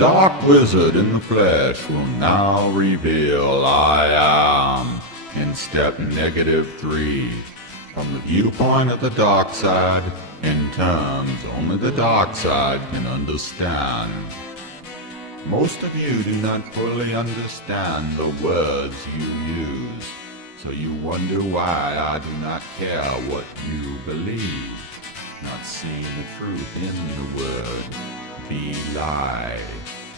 Dark Wizzard in the flesh will now reveal I am in step -3 from the viewpoint of the Darkside in terms only the Darkside can understand. Most of you do not fully understand the words you use, so you wonder why I do not care what you believe, not seeing the truth in the word be lie.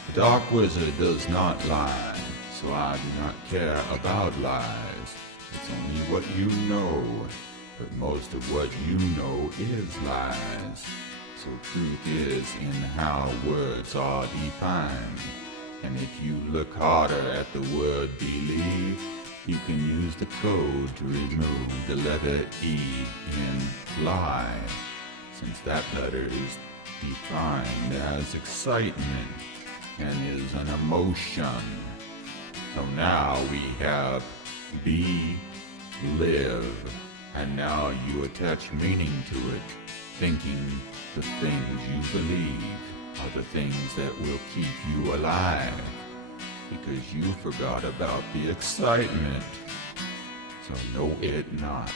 The Dark Wizzard does not lie, so I do not care about lies. It's only what you know, but most of what you know is lies. So truth is in how words are defined. And if you look harder at the word believe, you can use the code to remove the letter E in lie, since that letter is defined as excitement and is an emotion. So now we have be, live, and now you attach meaning to it, thinking the things you believe are the things that will keep you alive, because you forgot about the excitement. So know it not.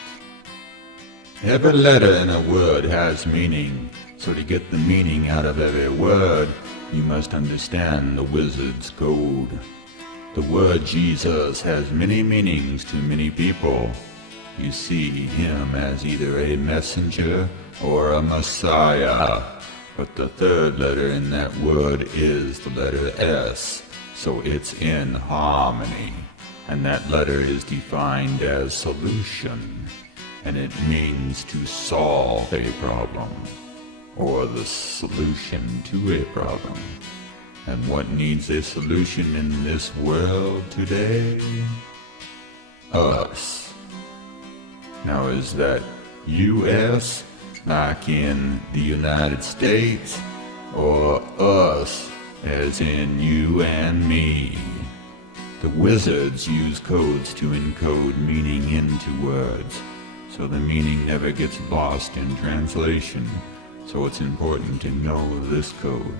Every letter in a word has meaning, so to get the meaning out of every word, you must understand the wizard's code. The word Jesus has many meanings to many people. You see him as either a messenger or a messiah, but the third letter in that word is the letter S, so it's in harmony, and that letter is defined as solution, and it means to solve a problem, or the solution to a problem. And what needs a solution in this world today? Us. Now is that US, like in the United States, or us, as in you and me? The wizards use codes to encode meaning into words, so the meaning never gets lost in translation. So it's important to know this code.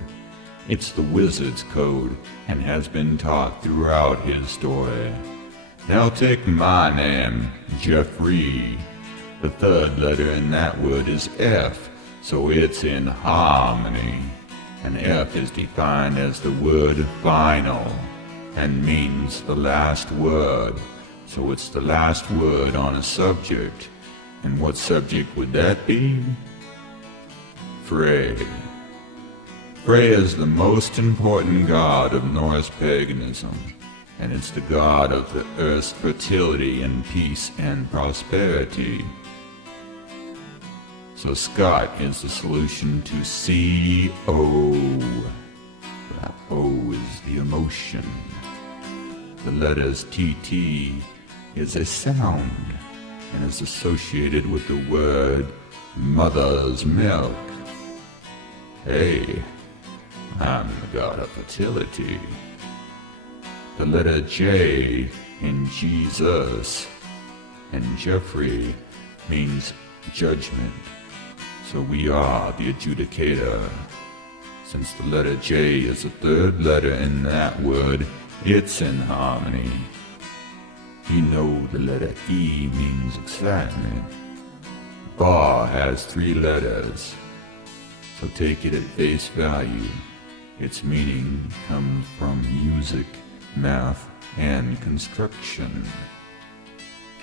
It's the wizard's code and has been taught throughout his story. Now take my name, Jeffrey. The third letter in that word is F, so it's in harmony. And F is defined as the word final and means the last word. So it's the last word on a subject. And what subject would that be? Frey. Frey is the most important god of Norse paganism, and it's the god of the earth's fertility and peace and prosperity. So Scott is the solution to C-O. That O is the emotion. The letters T-T is a sound and is associated with the word mother's milk. Hey, I'm the god of fertility. The letter J in Jesus and Jeffrey means judgment. So we are the adjudicator. Since the letter J is the third letter in that word, it's in harmony. You know the letter E means excitement. Bar has 3 letters, so take it at face value. Its meaning comes from music, math, and construction.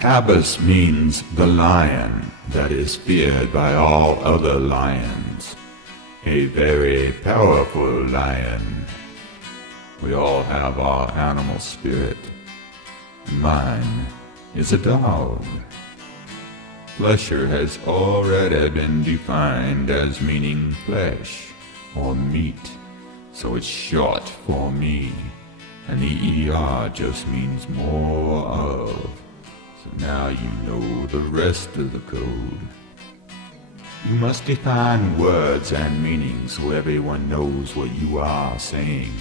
Abus means the lion that is feared by all other lions. A very powerful lion. We all have our animal spirit. Mine is a dog. Flesher has already been defined as meaning flesh or meat, so it's short for me, and the ER just means more of. So now you know the rest of the code. You must define words and meanings so everyone knows what you are saying.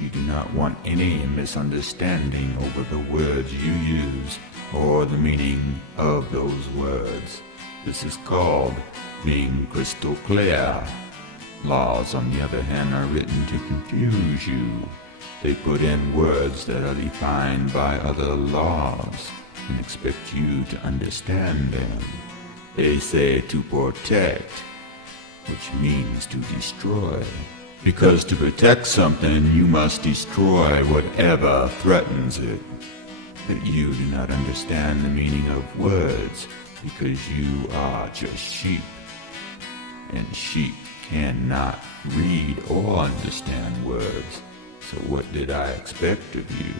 You do not want any misunderstanding over the words you use or the meaning of those words. This is called being crystal clear. Laws, on the other hand, are written to confuse you. They put in words that are defined by other laws and expect you to understand them. They say to protect, which means to destroy. Because to protect something, you must destroy whatever threatens it. But you do not understand the meaning of words because you are just sheep. And sheep cannot read or understand words. So what did I expect of you?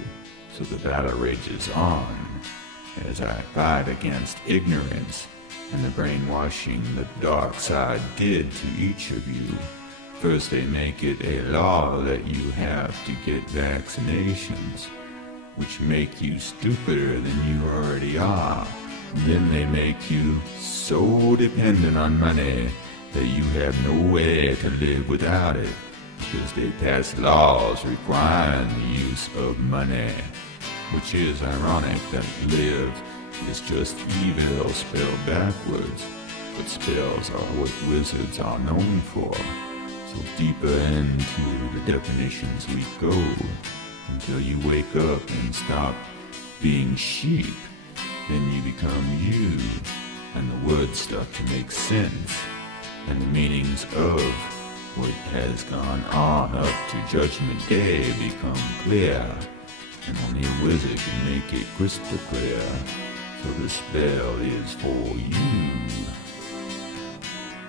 So the battle rages on as I fight against ignorance and the brainwashing the dark side did to each of you. First they make it a law that you have to get vaccinations, which make you stupider than you already are. Then they make you so dependent on money that you have no way to live without it, because they pass laws requiring the use of money, which is ironic that live is just evil spelled backwards, but spells are what wizards are known for. So deeper into the definitions we go, until you wake up and stop being sheep. Then you become you, and the words start to make sense, and the meanings of what has gone on up to Judgment Day become clear, and only a wizard can make it crystal clear. So the spell is for you.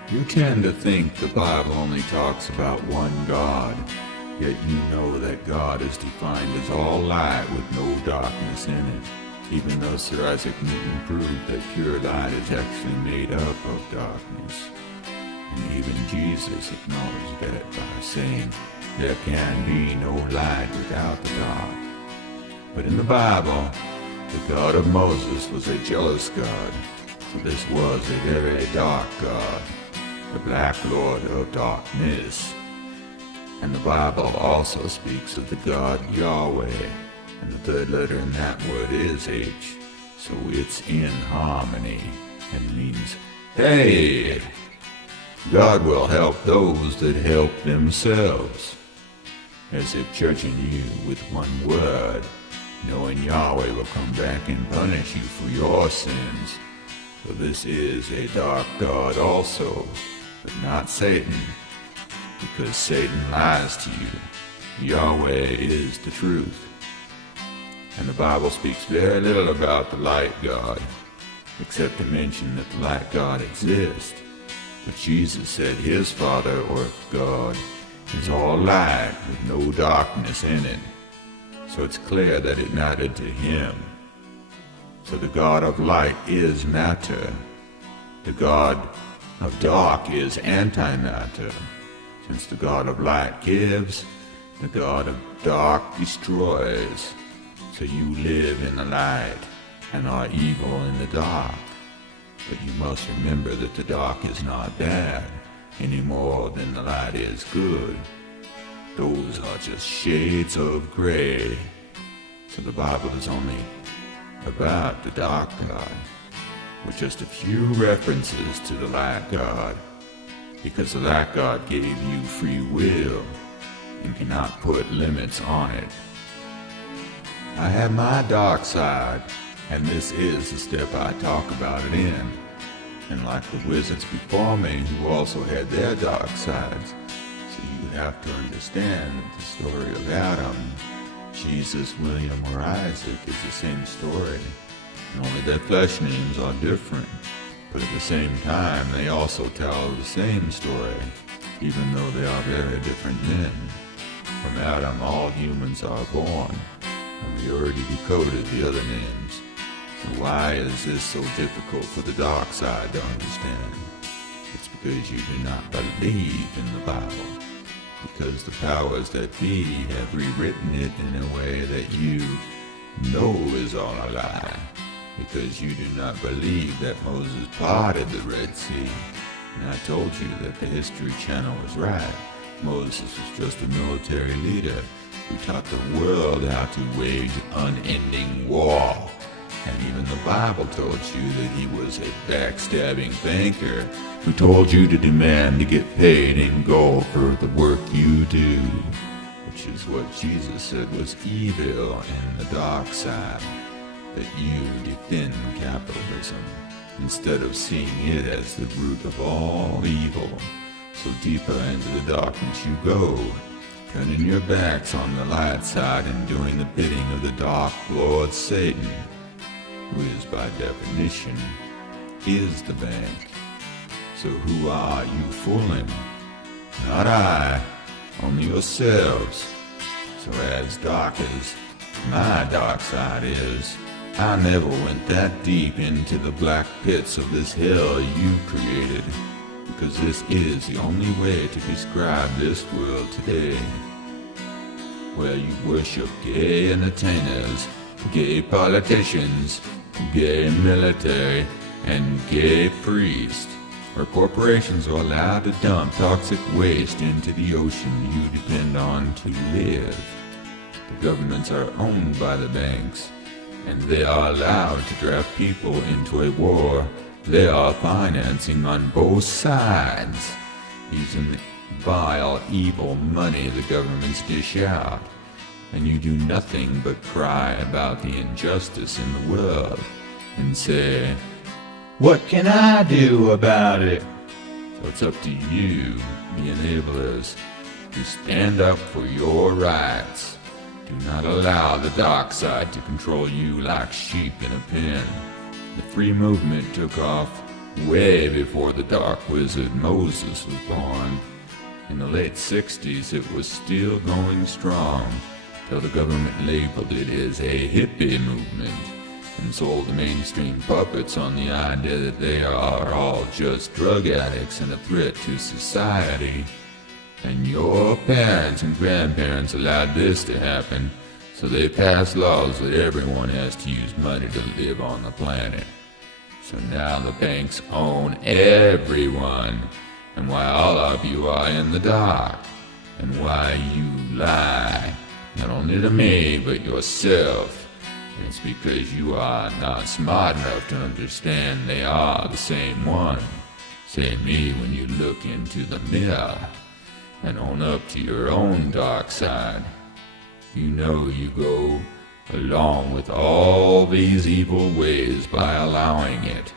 You tend to think the Bible only talks about one God, yet you know that God is defined as all light with no darkness in it. Even though Sir Isaac Newton proved that pure light is actually made up of darkness. And even Jesus acknowledged that by saying, there can be no light without the dark. But in the Bible, the God of Moses was a jealous God, so this was a very dark God, the Black Lord of Darkness. And the Bible also speaks of the God Yahweh, and the third letter in that word is H, so it's in harmony, and means, hey, God will help those that help themselves, as if judging you with one word, knowing Yahweh will come back and punish you for your sins. For this is a dark God also, but not Satan, because Satan lies to you. Yahweh is the truth. And the Bible speaks very little about the light God, except to mention that the light God exists. But Jesus said his Father, or God, is all light with no darkness in it. So it's clear that it mattered to him. So the God of light is matter. The God of dark is antimatter. Since the God of light gives, the God of dark destroys. So you live in the light and are evil in the dark. But you must remember that the dark is not bad any more than the light is good. Those are just shades of gray. So the Bible is only about the dark God, with just a few references to the light God, because the light God gave you free will and cannot put limits on it. I have my dark side, and this is the step I talk about it in. And like the wizards before me who also had their dark sides, so you have to understand that the story of Adam, Jesus, William, or Isaac is the same story, and only their flesh names are different. But at the same time, they also tell the same story, even though they are very different men. From Adam, all humans are born, and we already decoded the other names. So why is this so difficult for the dark side to understand? It's because you do not believe in the Bible, because the powers that be have rewritten it in a way that you know is all a lie, because you do not believe that Moses parted the Red Sea. And I told you that the History Channel was right. Moses was just a military leader who taught the world how to wage unending war. And even the Bible told you that he was a backstabbing banker who told you to demand to get paid in gold for the work you do, which is what Jesus said was evil in the dark side, that you defend capitalism instead of seeing it as the root of all evil. So deeper into the darkness you go, turning your backs on the light side and doing the bidding of the dark lord Satan, who is by definition is the bank. So who are you fooling? Not I, only yourselves. So as dark as my dark side is, I never went that deep into the black pits of this hell you created, because this is the only way to describe this world today, where you worship gay entertainers, gay politicians, gay military, and gay priests, where corporations are allowed to dump toxic waste into the ocean you depend on to live. The governments are owned by the banks, and they are allowed to draft people into a war they are financing on both sides, using the vile, evil money the governments dish out. And you do nothing but cry about the injustice in the world and say, "What can I do about it?" So it's up to you, the enablers, to stand up for your rights. Do not allow the dark side to control you like sheep in a pen. The free movement took off way before the Dark Wizzard Moses was born. In the late 60s it was still going strong, till the government labeled it as a hippie movement and sold the mainstream puppets on the idea that they are all just drug addicts and a threat to society. And your parents and grandparents allowed this to happen, so they passed laws that everyone has to use money to live on the planet. So now the banks own everyone, and why all of you are in the dark, and why you lie, not only to me, but yourself. It's because you are not smart enough to understand they are the same one. Say me when you look into the mirror and own up to your own dark side. You know you go along with all these evil ways by allowing it,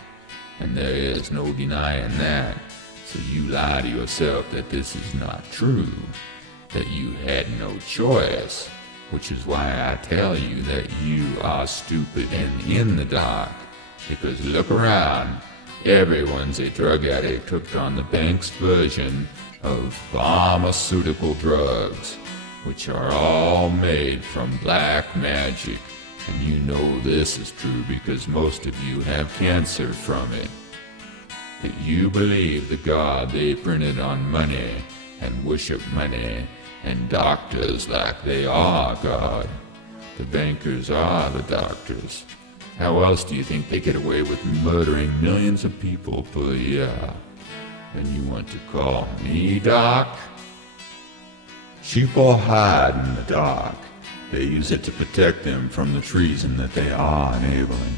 and there is no denying that. So you lie to yourself that this is not true, that you had no choice, which is why I tell you that you are stupid and in the dark. Because look around, everyone's a drug addict hooked on the bank's version of pharmaceutical drugs, which are all made from black magic. And you know this is true because most of you have cancer from it. That you believe the God they printed on money and worship money and doctors like they are God. The bankers are the doctors. How else do you think they get away with murdering millions of people per year? And you want to call me Doc? Sheep all hide in the dark. They use it to protect them from the treason that they are enabling,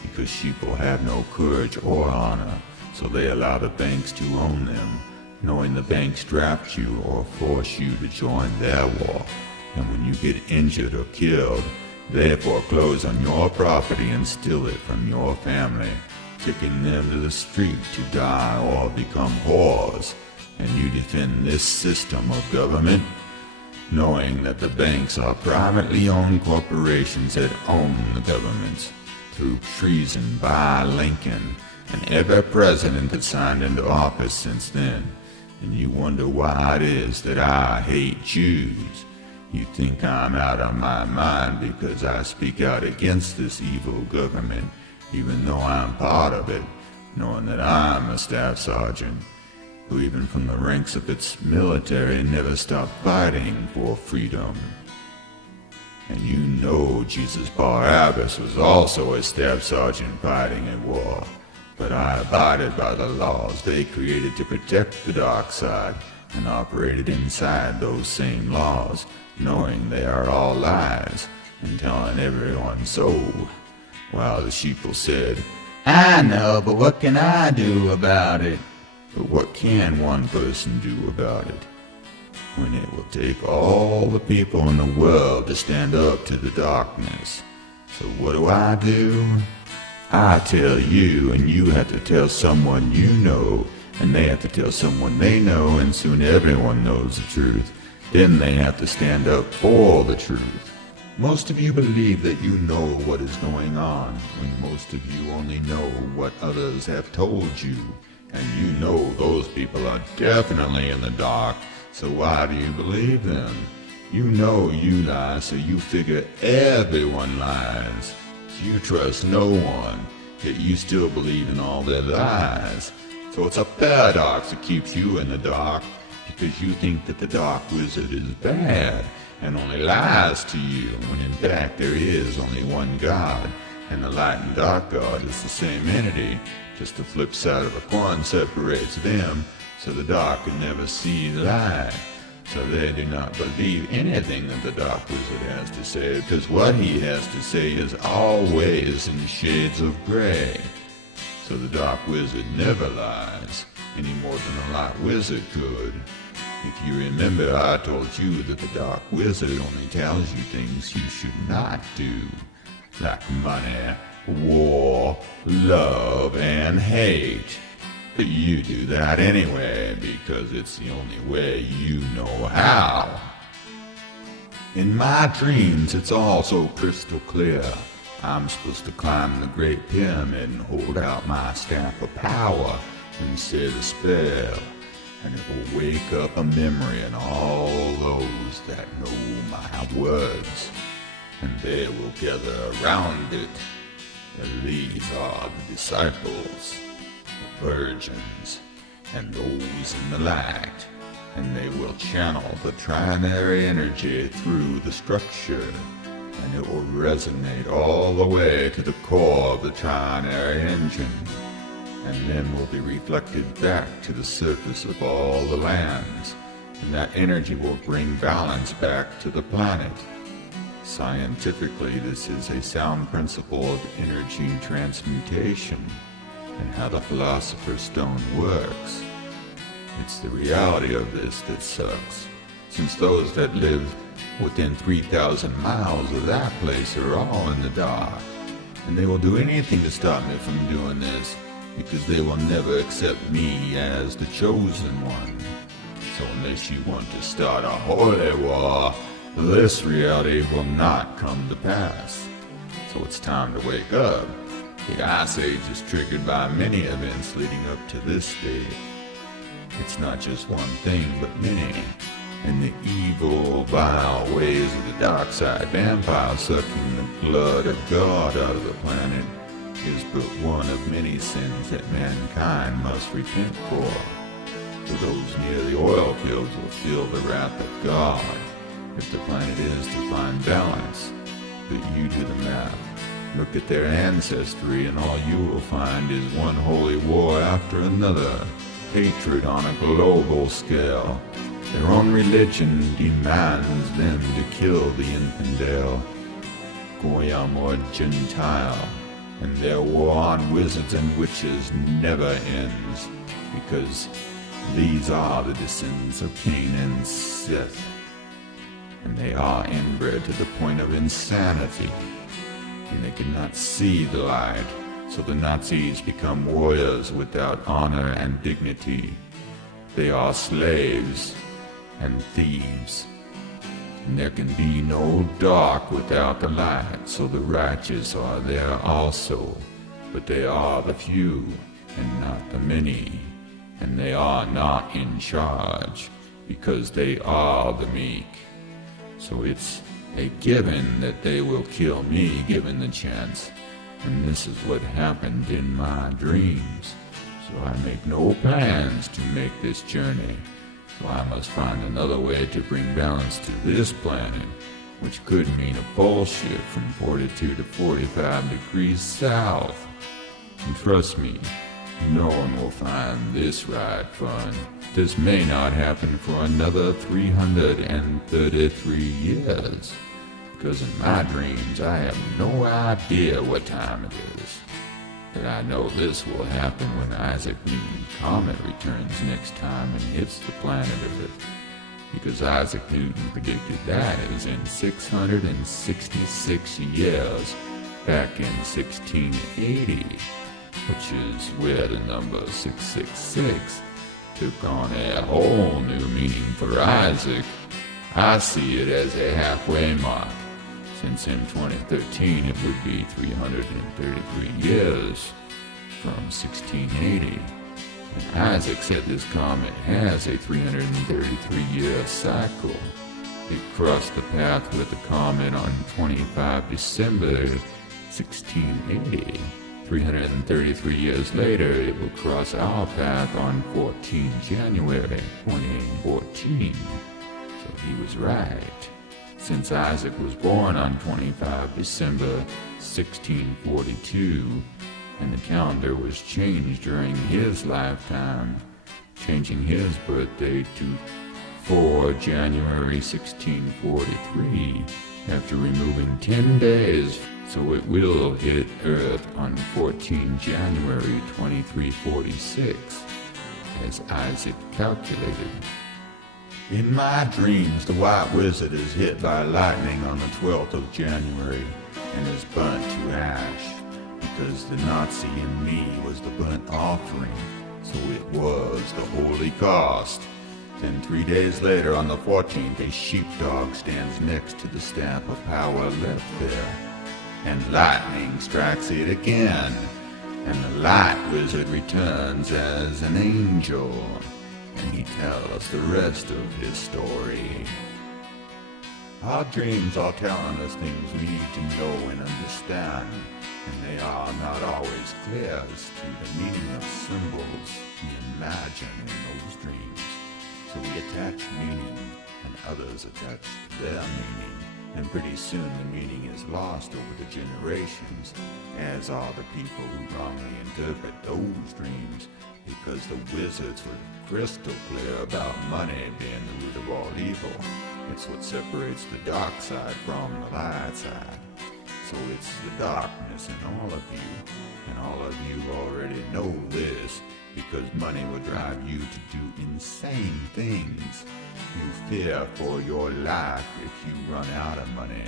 because sheep will have no courage or honor, so they allow the banks to own them, knowing the banks draft you or force you to join their war. And when you get injured or killed, they foreclose on your property and steal it from your family, kicking them to the street to die or become whores. And you defend this system of government, knowing that the banks are privately owned corporations that own the governments through treason by Lincoln and every president that signed into office since then. And you wonder why it is that I hate Jews. You think I'm out of my mind because I speak out against this evil government, even though I'm part of it, knowing that I'm a staff sergeant who even from the ranks of its military never stopped fighting for freedom. And you know Jesus Barabbas was also a staff sergeant fighting a war, but I abided by the laws they created to protect the dark side and operated inside those same laws, knowing they are all lies and telling everyone so. While the sheeple said, I know, but what can I do about it? But what can one person do about it? When it will take all the people in the world to stand up to the darkness. So what do? I tell you, and you have to tell someone you know, and they have to tell someone they know, and soon everyone knows the truth. Then they have to stand up for the truth. Most of you believe that you know what is going on, when most of you only know what others have told you. And you know those people are definitely in the dark, so why do you believe them? You know you lie, so you figure everyone lies. You trust no one, yet you still believe in all their lies. So it's a paradox that keeps you in the dark, because you think that the Dark Wizzard is bad and only lies to you, when in fact there is only one God, and the light and dark God is the same entity, just the flip side of a coin separates them, so the dark can never see the light. So they do not believe anything that the Dark Wizzard has to say, because what he has to say is always in shades of gray. So the Dark Wizzard never lies, any more than the Light Wizard could. If you remember, I told you that the Dark Wizzard only tells you things you should not do, like money, war, love, and hate. But you do that anyway, because it's the only way you know how. In my dreams, it's all so crystal clear. I'm supposed to climb the Great Pyramid and hold out my staff of power and say the spell, and it will wake up a memory in all those that know my words, and they will gather around it. And these are the disciples, the virgins, and those in the light, and they will channel the Trinary energy through the structure, and it will resonate all the way to the core of the Trinary engine, and then will be reflected back to the surface of all the lands, and that energy will bring balance back to the planet. Scientifically, this is a sound principle of energy transmutation, and how the Philosopher's Stone works. It's the reality of this that sucks, since those that live within 3,000 miles of that place are all in the dark, and they will do anything to stop me from doing this, because they will never accept me as the chosen one. So unless you want to start a holy war, this reality will not come to pass. So it's time to wake up. The Ice Age is triggered by many events leading up to this day. It's not just one thing, but many. And the evil, vile ways of the Darkside vampire sucking the blood of God out of the planet is but one of many sins that mankind must repent for. For those near the oil fields will feel the wrath of God if the planet is to find balance. But you do the math. Look at their ancestry, and all you will find is one holy war after another. Hatred on a global scale. Their own religion demands them to kill the infidel, Goyim or Gentile, and their war on wizards and witches never ends, because these are the descendants of Cain and Seth, and they are inbred to the point of insanity, and they cannot see the light, so the Nazis become warriors without honor and dignity. They are slaves and thieves, and there can be no dark without the light, so the righteous are there also, but they are the few and not the many, and they are not in charge, because they are the meek. So it's a given that they will kill me given the chance, and this is what happened in my dreams. So I make no plans to make this journey. So I must find another way to bring balance to this planet, which could mean a pole shift from 42 to 45 degrees south. And trust me, no one will find this ride fun. This may not happen for another 333 years, because in my dreams I have no idea what time it is. But I know this will happen when Isaac Newton's comet returns next time and hits the planet Earth, because Isaac Newton predicted that it was in 666 years back in 1680, which is where the number 666 took on a whole new meaning for Isaac. I see it as a halfway mark, since in 2013 it would be 333 years from 1680. And Isaac said this comet has a 333-year cycle. It crossed the path with the comet on 25 December 1680. 333 years later, it will cross our path on 14 January 2014. So he was right. Since Isaac was born on 25 December 1642, and the calendar was changed during his lifetime, changing his birthday to 4 January 1643, after removing 10 days, so it will hit Earth on 14 January 2346, as Isaac calculated. In my dreams, the White Wizard is hit by lightning on the 12th of January and is burnt to ash, because the Nazi in me was the burnt offering, so it was the holy cost. Then 3 days later, on the 14th, a sheepdog stands next to the staff of power left there, and lightning strikes it again, and the Light Wizard returns as an angel, and he tells the rest of his story. Our dreams are telling us things we need to know and understand, and they are not always clear as to the meaning of symbols we imagine in those dreams. So we attach meaning, and others attach their meaning, and pretty soon the meaning is lost over the generations, as are the people who wrongly interpret those dreams, because the wizards were crystal clear about money being the root of all evil. It's what separates the dark side from the light side. So it's the darkness in all of you, and all of you already know this, because money will drive you to do insane things. You fear for your life if you run out of money.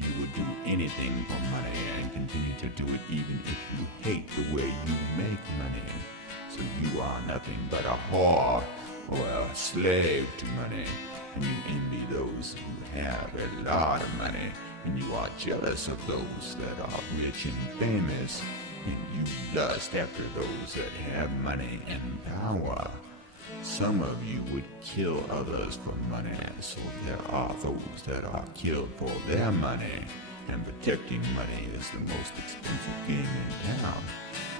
You would do anything for money and continue to do it even if you hate the way you make money. So you are nothing but a whore or a slave to money, and you envy those who have a lot of money, and you are jealous of those that are rich and famous, and you lust after those that have money and power. Some of you would kill others for money, so there are those that are killed for their money, and protecting money is the most expensive game in town.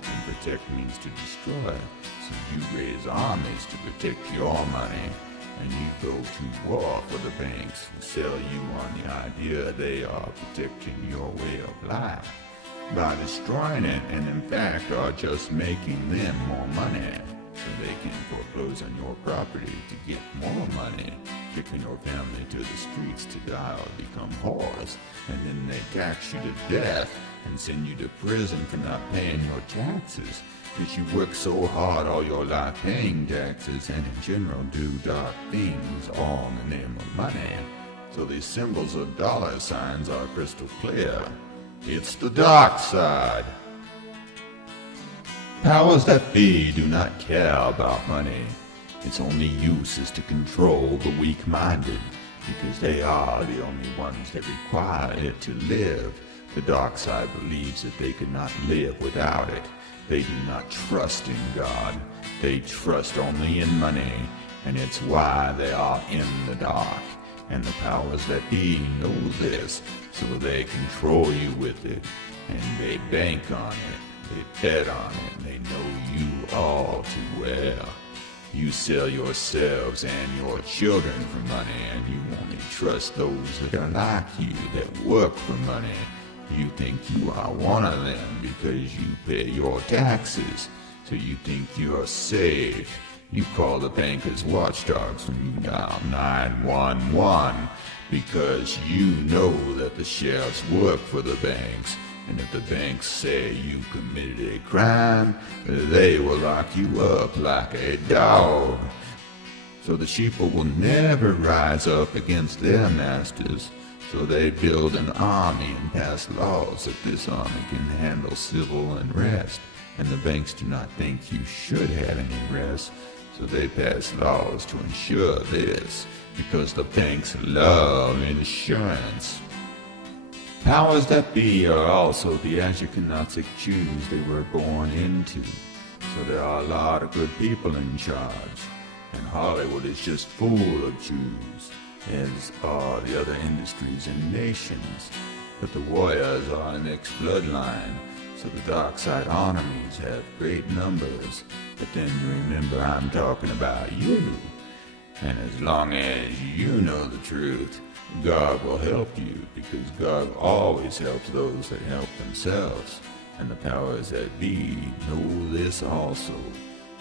And protect means to destroy, so you raise armies to protect your money, and you go to war for the banks who sell you on the idea they are protecting your way of life by destroying it, and in fact are just making them more money, so they can foreclose on your property to get more money, kicking your family to the streets to die or become whores, and then they tax you to death and send you to prison for not paying your taxes, because you work so hard all your life paying taxes and in general do dark things all in the name of money. So these symbols of dollar signs are crystal clear. It's the dark side. Powers that be do not care about money. Its only use is to control the weak-minded, because they are the only ones that require it to live. The dark side believes that they could not live without it. They do not trust in God. They trust only in money, and it's why they are in the dark. And the powers that be know this, so they control you with it, and they bank on it. They bet on it. They know you all too well. You sell yourselves and your children for money, and you only trust those that are like you, that work for money. You think you are one of them because you pay your taxes, so you think you are safe. You call the bankers watchdogs when you dial 911 because you know that the sheriffs work for the banks, and if the banks say you committed a crime, they will lock you up like a dog. So the sheeple will never rise up against their masters, so they build an army and pass laws that this army can handle civil unrest, and the banks do not think you should have any rest, so they pass laws to ensure this, because the banks love insurance. Powers that be are also the Ashkenazic Jews they were born into, so there are a lot of good people in charge, and Hollywood is just full of Jews, as are the other industries and nations, but the warriors are a mixed bloodline, so the Darkside armies have great numbers, but then remember I'm talking about you. And as long as you know the truth, God will help you, because God always helps those that help themselves. And the powers that be know this also,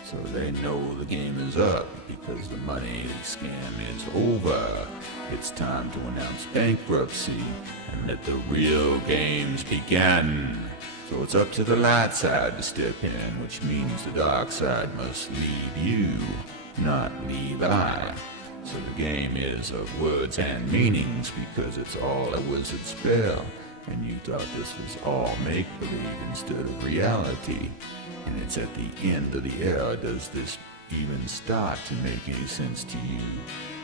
so they know the game is up, because the money scam is over. It's time to announce bankruptcy and let the real games begin. So it's up to the light side to step in, which means the dark side must leave you, not leave I. So the game is of words and meanings, because it's all a wizard spell, and you thought this was all make-believe instead of reality. And it's at the end of the era does this even start to make any sense to you.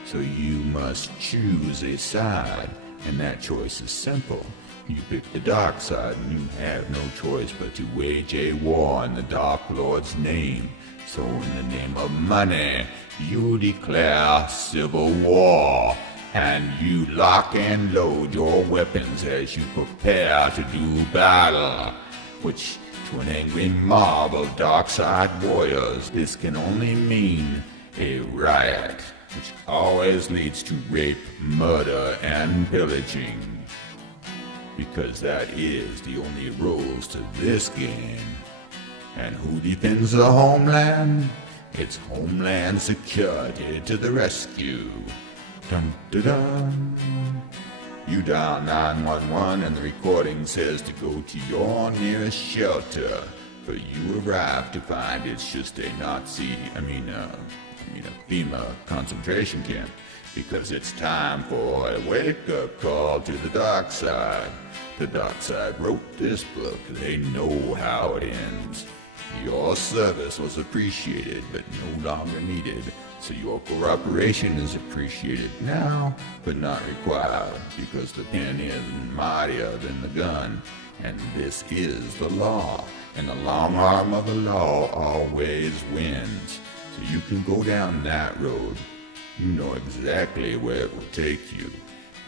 So you must choose a side, and that choice is simple. You pick the dark side, and you have no choice but to wage a war in the Dark Lord's name. So in the name of money, you declare civil war, and you lock and load your weapons as you prepare to do battle, which to an angry mob of Darkside warriors, this can only mean a riot, which always leads to rape, murder, and pillaging. Because that is the only rules to this game. And who defends the homeland? It's Homeland Security to the rescue. Dun dun dun. You dial 911 and the recording says to go to your nearest shelter, but you arrive to find it's just a a FEMA concentration camp, because it's time for a wake-up call to the dark side. The dark side wrote this book. They know how it ends. Your service was appreciated, but no longer needed. So your cooperation is appreciated now, but not required, because the pen is mightier than the gun, and this is the law, and the long arm of the law always wins. So you can go down that road. You know exactly where it will take you,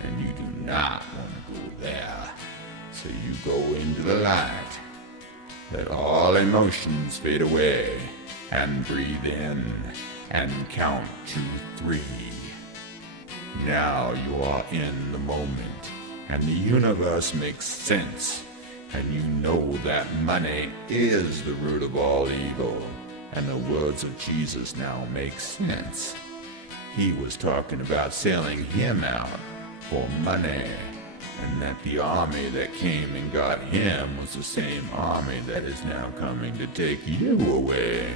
and you do not want to go there. So you go into the light. Let all emotions fade away, and breathe in, and count to 3. Now you are in the moment, and the universe makes sense, and you know that money is the root of all evil, and the words of Jesus now make sense. He was talking about selling him out for money, and that the army that came and got him was the same army that is now coming to take you away,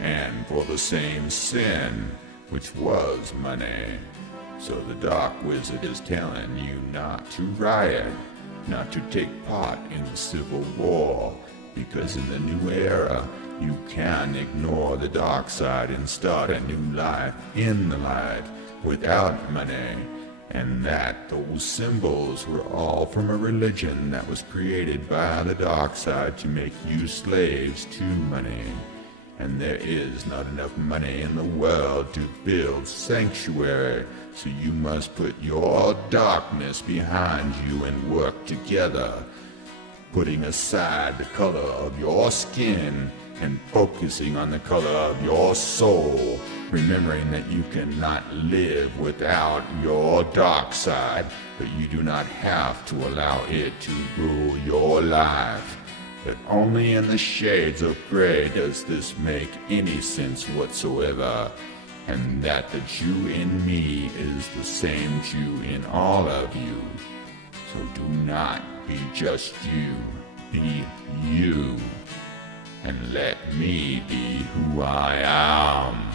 and for the same sin, which was money. So the Dark Wizzard is telling you not to riot, not to take part in the civil war, because in the new era, you can ignore the dark side and start a new life in the light without money, and that those symbols were all from a religion that was created by the dark side to make you slaves to money. And there is not enough money in the world to build sanctuary, so you must put your darkness behind you and work together, putting aside the color of your skin and focusing on the color of your soul, remembering that you cannot live without your dark side, but you do not have to allow it to rule your life. but only in the shades of gray does this make any sense whatsoever, and that the Jew in me is the same Jew in all of you. So do not be just you, be you, and let me be who I am.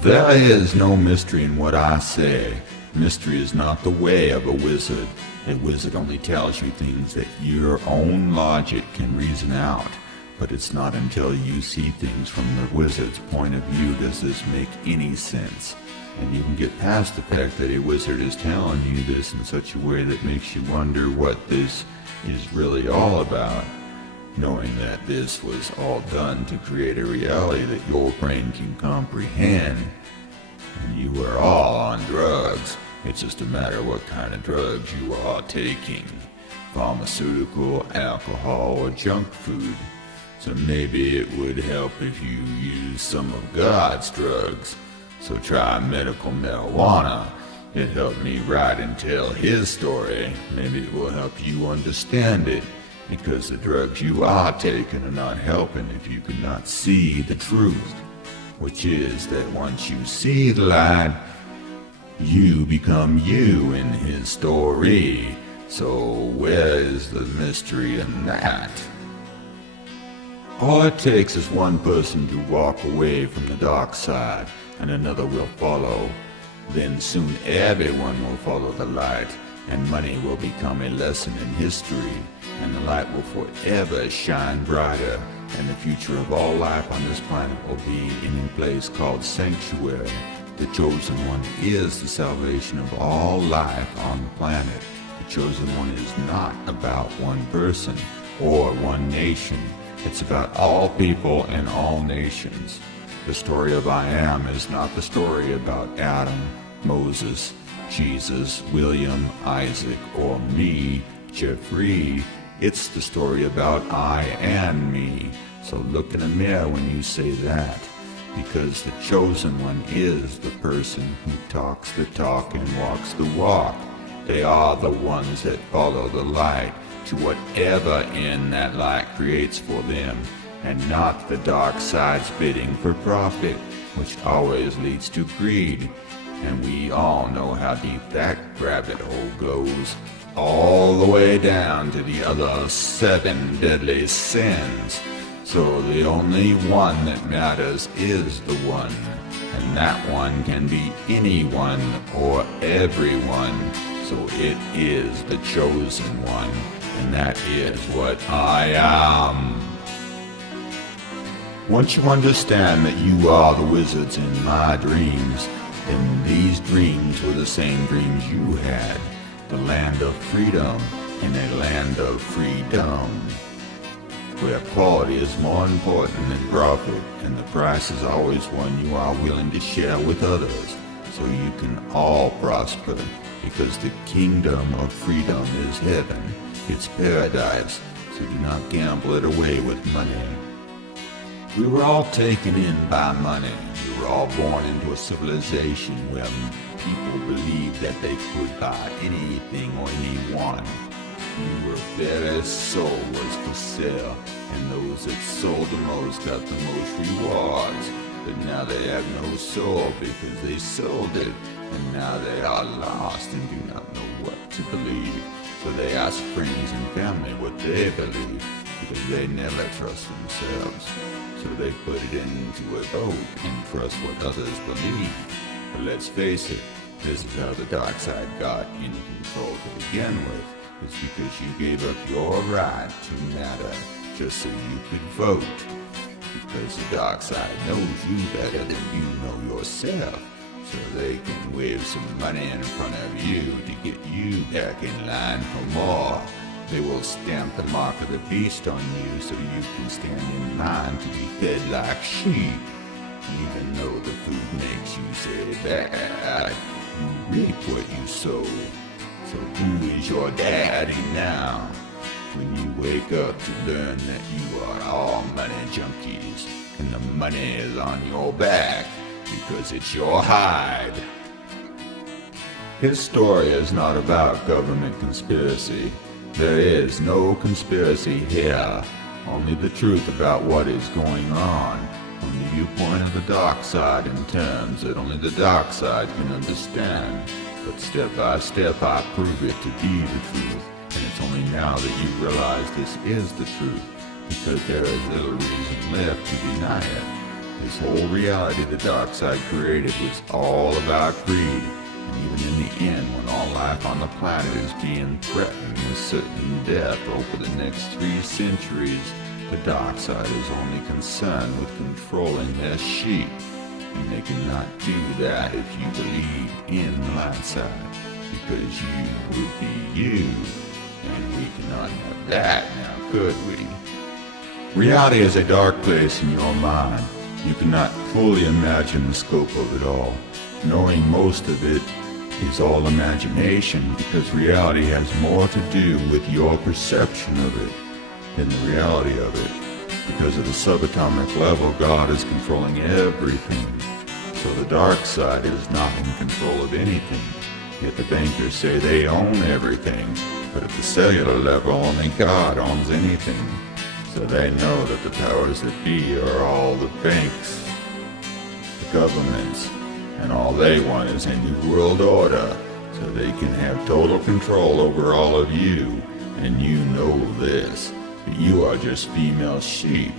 There is no mystery in what I say. Mystery is not the way of a wizard. A wizard only tells you things that your own logic can reason out. But it's not until you see things from the wizard's point of view does this make any sense. And you can get past the fact that a wizard is telling you this in such a way that makes you wonder what this is really all about, knowing that this was all done to create a reality that your brain can comprehend. And you are all on drugs. It's just a matter of what kind of drugs you are taking. Pharmaceutical, alcohol, or junk food. So maybe it would help if you use some of God's drugs. So try medical marijuana. It helped me write and tell his story. Maybe it will help you understand it, because the drugs you are taking are not helping if you cannot see the truth, which is that once you see the light, you become you in his story. So where is the mystery in that? All it takes is one person to walk away from the dark side, and another will follow. Then soon everyone will follow the light, and money will become a lesson in history, and the light will forever shine brighter, and the future of all life on this planet will be in a place called Sanctuary. The Chosen One is the salvation of all life on the planet. The Chosen One is not about one person or one nation. It's about all people and all nations. The story of I Am is not the story about Adam, Moses, Jesus, William, Isaac, or me, Jeffrey. It's the story about I and me. So look in the mirror when you say that, because the Chosen One is the person who talks the talk and walks the walk. They are the ones that follow the light to whatever end that light creates for them, and not the dark side's bidding for profit, which always leads to greed. And we all know how deep that rabbit hole goes, all the way down to the other 7 deadly sins. So the only one that matters is the one, and that one can be anyone or everyone. So it is the Chosen One, and that is what I am. Once you understand that you are the wizards in my dreams, then these dreams were the same dreams you had. The land of freedom in a land of freedom, where quality is more important than profit, and the price is always one you are willing to share with others, so you can all prosper, because the kingdom of freedom is heaven. It's paradise, so do not gamble it away with money. We were all taken in by money. We were all born into a civilization where people believed that they could buy anything or anyone. Your very soul was for sale, and those that sold the most got the most rewards. But now they have no soul because they sold it, and now they are lost and do not know what to believe. So they ask friends and family what they believe, because they never trust themselves. So they put it into a vote and trust what others believe. But let's face it, this is how the dark side got in control to begin with. It's because you gave up your right to matter just so you could vote. Because the dark side knows you better than you know yourself. So they can wave some money in front of you to get you back in line for more. They will stamp the mark of the beast on you so you can stand in line to be fed like sheep. Even though the food makes you say bad, you reap what you sow. So who is your daddy now? When you wake up to learn that you are all money junkies, and the money is on your back because it's your hide. His story is not about government conspiracy. There is no conspiracy here, only the truth about what is going on from the viewpoint of the dark side in terms that only the dark side can understand. But step by step I prove it to be the truth, and it's only now that you realize this is the truth, because there is little reason left to deny it. This whole reality the dark side created was all about greed, and even in the end, when all life on the planet is being threatened with certain death over the next 3 centuries, the dark side is only concerned with controlling their sheep, and they cannot do that if you believe in the light side, because you would be you, and we cannot have that now, could we? Reality is a dark place in your mind. You cannot fully imagine the scope of it all, knowing most of it is all imagination, because reality has more to do with your perception of it than the reality of it. Because of the subatomic level, God is controlling everything. So the dark side is not in control of anything. Yet the bankers say they own everything. But at the cellular level, only God owns anything. So they know that the powers that be are all the banks, the governments, and all they want is a new world order, so they can have total control over all of you. And you know this. You are just female sheep.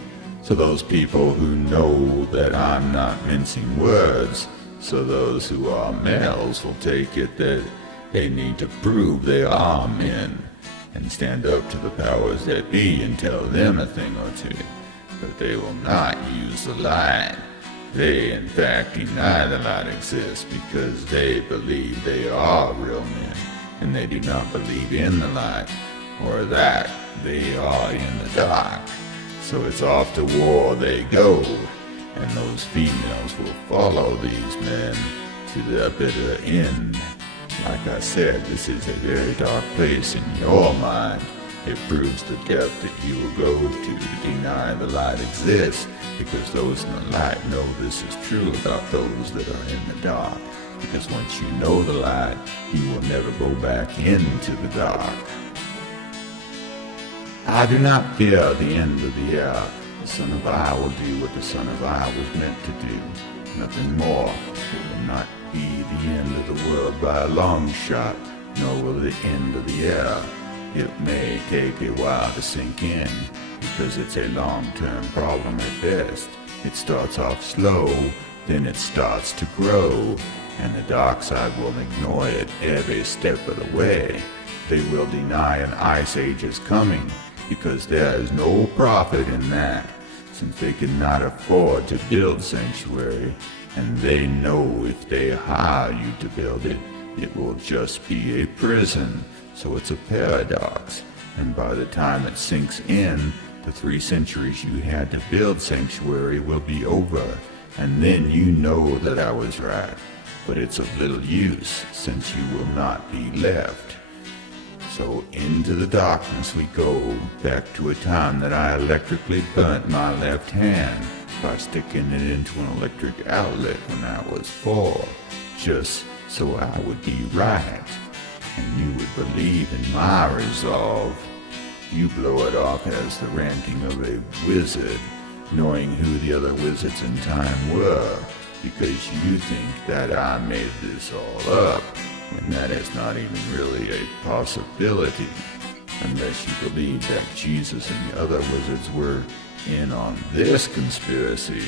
So those people who know that I'm not mincing words, so those who are males will take it that they need to prove they are men, and stand up to the powers that be and tell them a thing or two. But they will not use the light. They in fact deny the light exists because they believe they are real men, and they do not believe in the light, or that they are in the dark. So it's off to war they go, and those females will follow these men to their bitter end. Like I said, this is a very dark place in your mind. It proves the depth that you will go to deny the light exists, because those in the light know this is true about those that are in the dark. Because once you know the light, you will never go back into the dark. I do not fear the end of the era. The Son of I will do what the Son of I was meant to do. Nothing more. It will not be the end of the world by a long shot, nor will the end of the era. It may take a while to sink in, because it's a long-term problem at best. It starts off slow, then it starts to grow, and the dark side will ignore it every step of the way. They will deny an ice age is coming, because there is no profit in that, since they cannot afford to build sanctuary, and they know if they hire you to build it, it will just be a prison. So it's a paradox, and by the time it sinks in, the 3 centuries you had to build sanctuary will be over, and then you know that I was right. But it's of little use, since you will not be left. So into the darkness we go, back to a time that I electrically burnt my left hand by sticking it into an electric outlet when I was 4, just so I would be right, and you would believe in my resolve. You blow it off as the ranting of a wizard, knowing who the other wizards in time were, because you think that I made this all up, when that is not even really a possibility, unless you believe that Jesus and the other wizards were in on this conspiracy.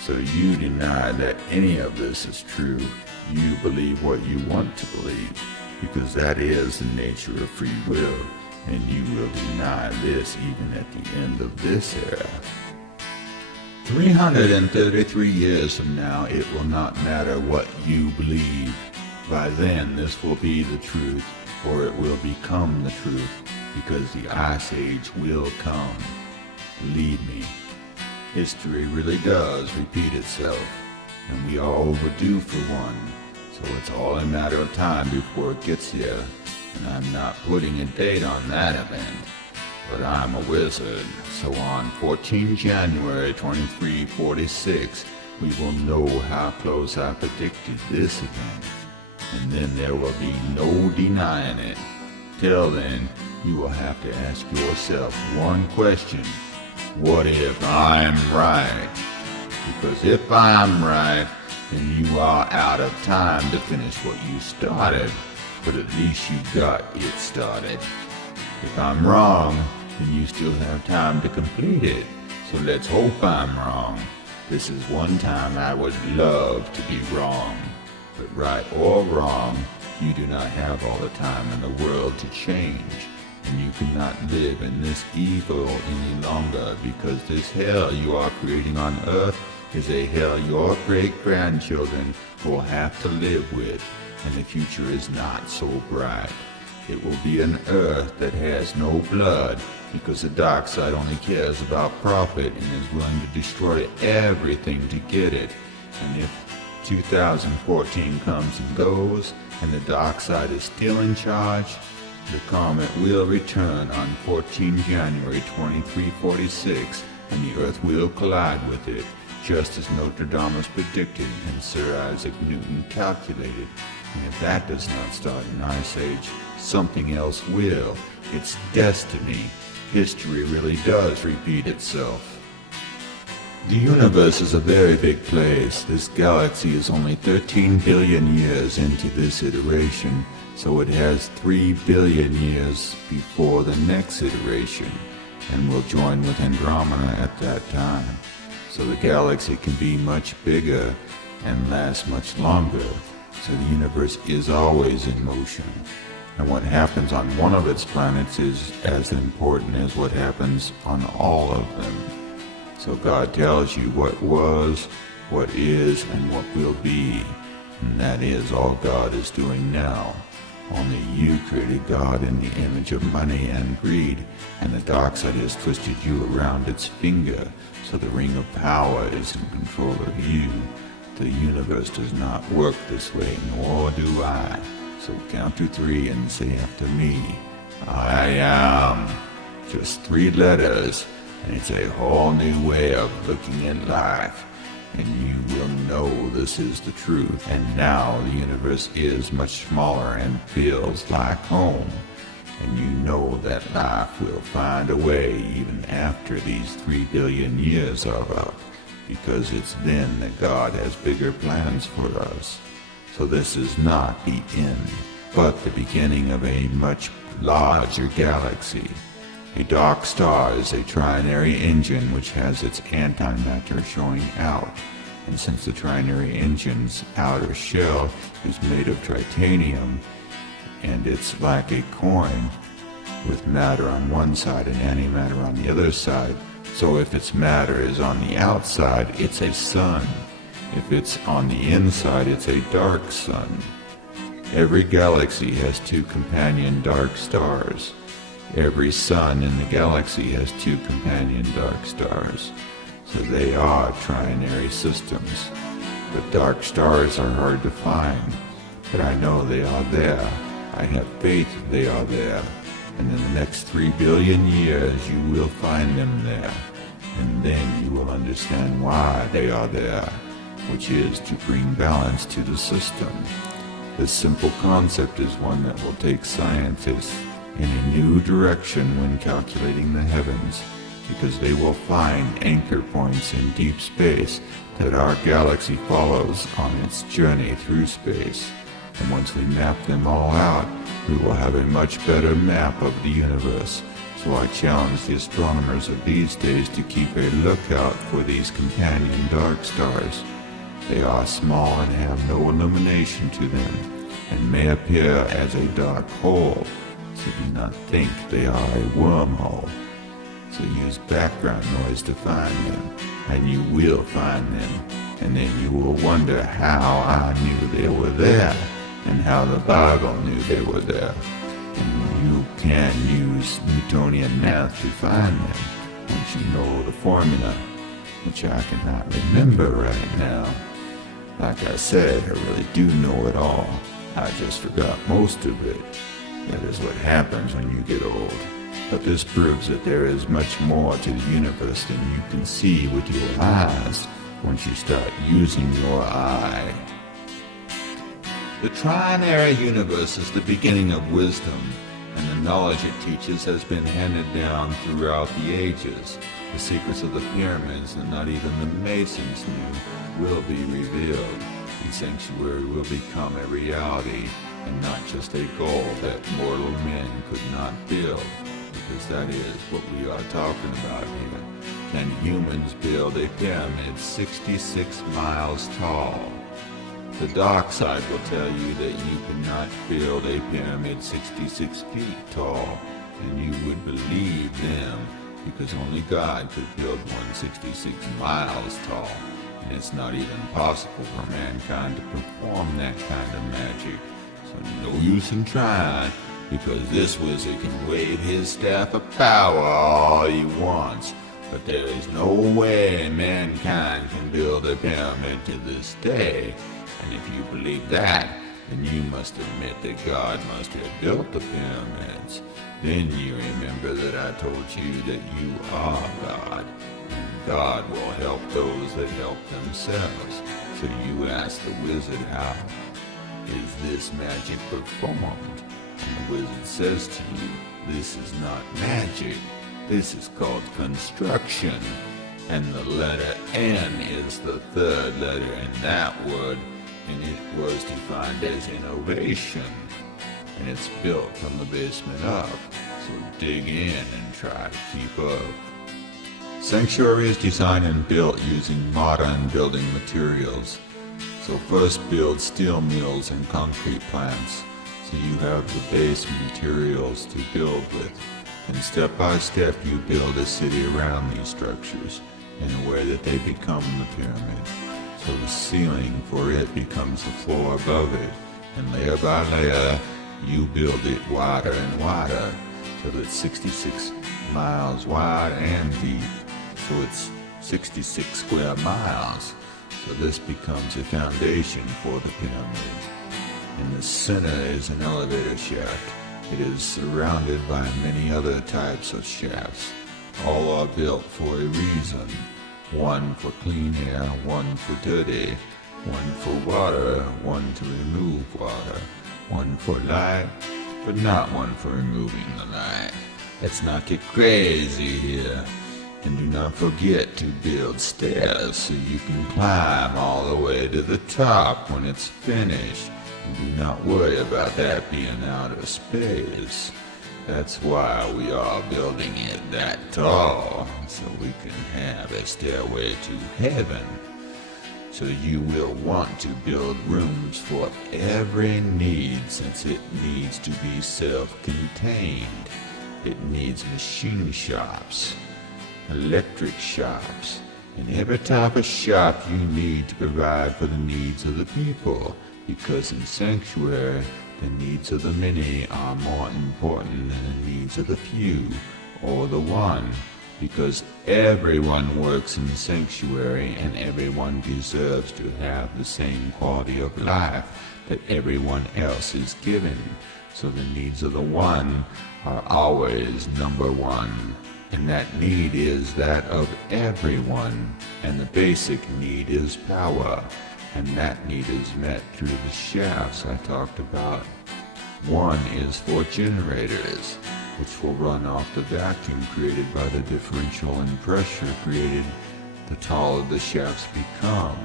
So you deny that any of this is true. You believe what you want to believe, because that is the nature of free will, and you will deny this even at the end of this era. 333 years from now, it will not matter what you believe. By then, this will be the truth, or it will become the truth, because the Ice Age will come. Believe me, history really does repeat itself, and we are overdue for one, so it's all a matter of time before it gets here, and I'm not putting a date on that event, but I'm a wizard, so on 14 January 2346, we will know how close I predicted this event. And then there will be no denying it. Till then, you will have to ask yourself one question. What if I'm right? Because if I'm right, then you are out of time to finish what you started, but at least you got it started. If I'm wrong, then you still have time to complete it, so let's hope I'm wrong. This is one time I would love to be wrong, but right or wrong, you do not have all the time in the world to change, and you cannot live in this evil any longer, because this hell you are creating on earth is a hell your great-grandchildren will have to live with, and the future is not so bright. It will be an earth that has no blood, because the Darkside only cares about profit and is willing to destroy everything to get it. And if 2014 comes and goes, and the Darkside is still in charge, the comet will return on 14 January 2346, and the Earth will collide with it, just as Nostradamus predicted and Sir Isaac Newton calculated. And if that does not start an ice age, something else will. It's destiny. History really does repeat itself. The universe is a very big place. This galaxy is only 13 billion years into this iteration, so it has 3 billion years before the next iteration, and will join with Andromeda at that time. So the galaxy can be much bigger and last much longer, so the universe is always in motion. And what happens on one of its planets is as important as what happens on all of them. So God tells you what was, what is, and what will be. And that is all God is doing now. Only you created God in the image of money and greed, and the Darkside has twisted you around its finger, so the ring of power is in control of you. The universe does not work this way, nor do I. So count to 3 and say after me, I am. Just 3 letters, and it's a whole new way of looking at life. And you will know this is the truth. And now the universe is much smaller and feels like home. And you know that life will find a way even after these 3 billion years are up, because it's then that God has bigger plans for us. So this is not the end, but the beginning of a much larger galaxy. A dark star is a trinary engine which has its antimatter showing out, and since the trinary engine's outer shell is made of titanium, and it's like a coin with matter on one side and antimatter on the other side, so if its matter is on the outside, it's a sun. If it's on the inside, it's a dark sun. Every galaxy has 2 companion dark stars. Every sun in the galaxy has 2 companion dark stars. So they are trinary systems. But dark stars are hard to find. But I know they are there. I have faith they are there. And in the next 3 billion years you will find them there. And then you will understand why they are there, which is to bring balance to the system. This simple concept is one that will take scientists in a new direction when calculating the heavens, because they will find anchor points in deep space that our galaxy follows on its journey through space. And once we map them all out, we will have a much better map of the universe. So I challenge the astronomers of these days to keep a lookout for these companion dark stars. They are small and have no illumination to them, and may appear as a dark hole, so do not think they are a wormhole. So use background noise to find them, and you will find them, and then you will wonder how I knew they were there, and how the Bible knew they were there. And you can use Newtonian math to find them, once you know the formula, which I cannot remember right now. Like I said, I really do know it all. I just forgot most of it. That is what happens when you get old. But this proves that there is much more to the universe than you can see with your eyes once you start using your eye. The trinary universe is the beginning of wisdom, and the knowledge it teaches has been handed down throughout the ages. The secrets of the pyramids that not even the Masons knew will be revealed. The sanctuary will become a reality and not just a goal that mortal men could not build, because that is what we are talking about here. Can humans build a pyramid 66 miles tall? The Darkside will tell you that you cannot build a pyramid 66 feet tall, and you would believe them, because only God could build one 66 miles tall, and it's not even possible for mankind to perform that kind of magic. So no use in trying, because this wizard can wave his staff of power all he wants, but there is no way mankind can build a pyramid to this day. And if you believe that, then you must admit that God must have built the pyramids. Then you remember that I told you that you are God, and God will help those that help themselves. So you ask the wizard, how is this magic performed? And the wizard says to you, this is not magic. This is called construction. And the letter N is the third letter in that word, and it was defined as innovation. And it's built from the basement up, so dig in and try to keep up. Sanctuary is designed and built using modern building materials. So first build steel mills and concrete plants, so you have the base materials to build with. And step by step you build a city around these structures in a way that they become the pyramid. So the ceiling for it becomes the floor above it, and layer by layer you build it wider and wider till it's 66 miles wide and deep. So it's 66 square miles. So this becomes a foundation for the pyramid. In the center is an elevator shaft. It is surrounded by many other types of shafts. All are built for a reason. One for clean air, one for dirty, one for water, one to remove water, one for light, but not one for removing the light. Let's not get crazy here. And do not forget to build stairs so you can climb all the way to the top when it's finished. And do not worry about that being out of space. That's why we are building it that tall, so we can have a stairway to heaven. So you will want to build rooms for every need, since it needs to be self-contained. It needs machine shops, electric shops, and every type of shop you need to provide for the needs of the people, because in Sanctuary, the needs of the many are more important than the needs of the few, or the one, because everyone works in Sanctuary and everyone deserves to have the same quality of life that everyone else is given. So the needs of the one are always number one. And that need is that of everyone. And the basic need is power. And that need is met through the shafts I talked about. One is for generators, which will run off the vacuum created by the differential in pressure created the taller the shafts become.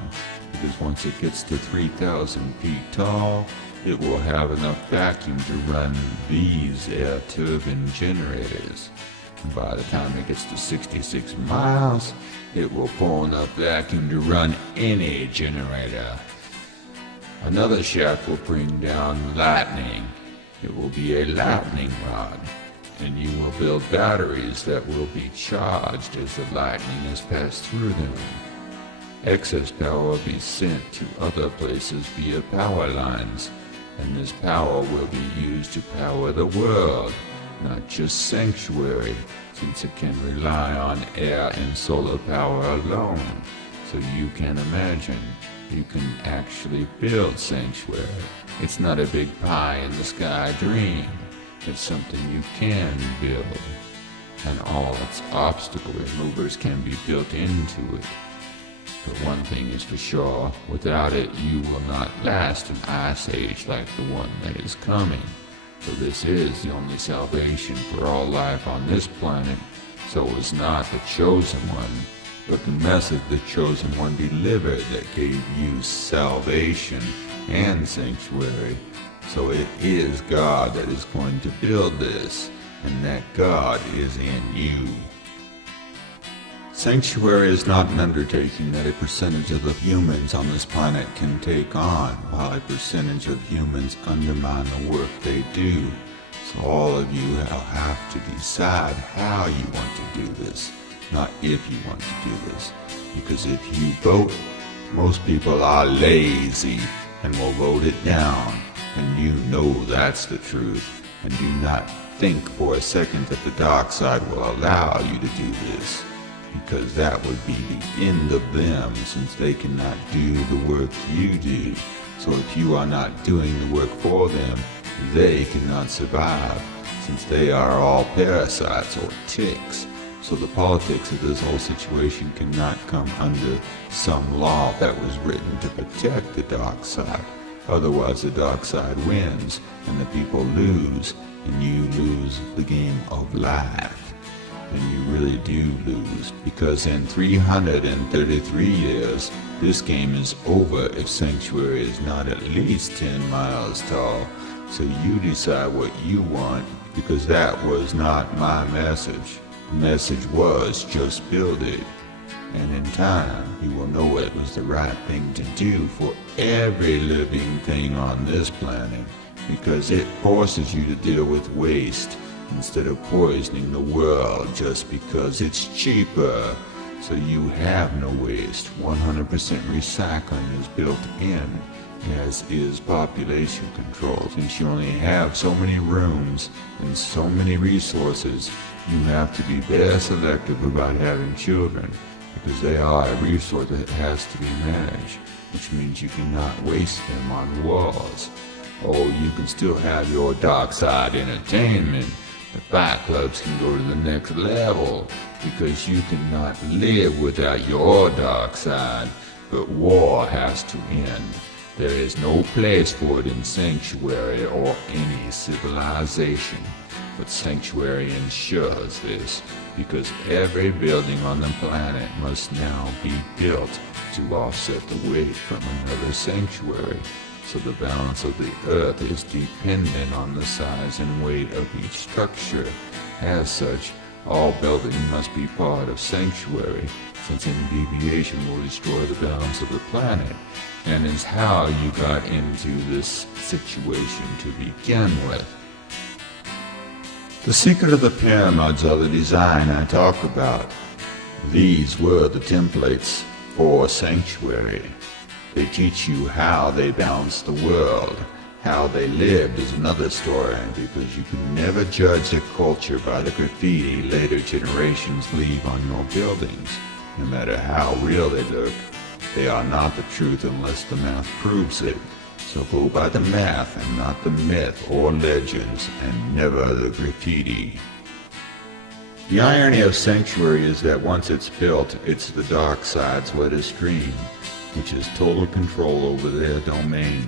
Because once it gets to 3,000 feet tall, it will have enough vacuum to run these air turbine generators. And by the time it gets to 66 miles, it will pull enough vacuum to run any generator. Another shaft will bring down lightning. It will be a lightning rod, and you will build batteries that will be charged as the lightning is passed through them. Excess power will be sent to other places via power lines, and this power will be used to power the world, not just Sanctuary, since it can rely on air and solar power alone. So you can imagine, you can actually build Sanctuary. It's not a big pie-in-the-sky dream. It's something you can build. And all its obstacle removers can be built into it. But one thing is for sure, without it you will not last an ice age like the one that is coming. So this is the only salvation for all life on this planet. So it was not the chosen one, but the message the chosen one delivered that gave you salvation and sanctuary. So it is God that is going to build this, and that God is in you. Sanctuary is not an undertaking that a percentage of the humans on this planet can take on, while a percentage of humans undermine the work they do. So all of you will have to decide how you want to do this, not if you want to do this. Because if you vote, most people are lazy and will vote it down, and you know that's the truth, and do not think for a second that the dark side will allow you to do this, because that would be the end of them, since they cannot do the work you do. So if you are not doing the work for them, they cannot survive, since they are all parasites or ticks. So the politics of this whole situation cannot come under some law that was written to protect the dark side. Otherwise the dark side wins, and the people lose, and you lose the game of life. And you really do lose, because in 333 years, this game is over if Sanctuary is not at least 10 miles tall. So you decide what you want, because that was not my message. The message was just build it. And in time, you will know it was the right thing to do for every living thing on this planet, because it forces you to deal with waste instead of poisoning the world just because it's cheaper. So you have no waste. 100% recycling is built in, as is population control. Since you only have so many rooms and so many resources, you have to be very selective about having children, because they are a resource that has to be managed, which means you cannot waste them on wars. Oh, you can still have your dark side entertainment. The fight clubs can go to the next level, because you cannot live without your dark side, but war has to end. There is no place for it in Sanctuary or any civilization, but Sanctuary ensures this, because every building on the planet must now be built to offset the weight from another sanctuary. So the balance of the earth is dependent on the size and weight of each structure. As such, all building must be part of Sanctuary, since any deviation will destroy the balance of the planet, and is how you got into this situation to begin with. The secret of the pyramids are the design I talk about. These were the templates for Sanctuary. They teach you how they balanced the world. How they lived is another story, because you can never judge a culture by the graffiti later generations leave on your buildings. No matter how real they look, they are not the truth unless the math proves it. So go by the math and not the myth or legends, and never the graffiti. The irony of Sanctuary is that once it's built, it's the dark side's wettest dream, which is total control over their domain,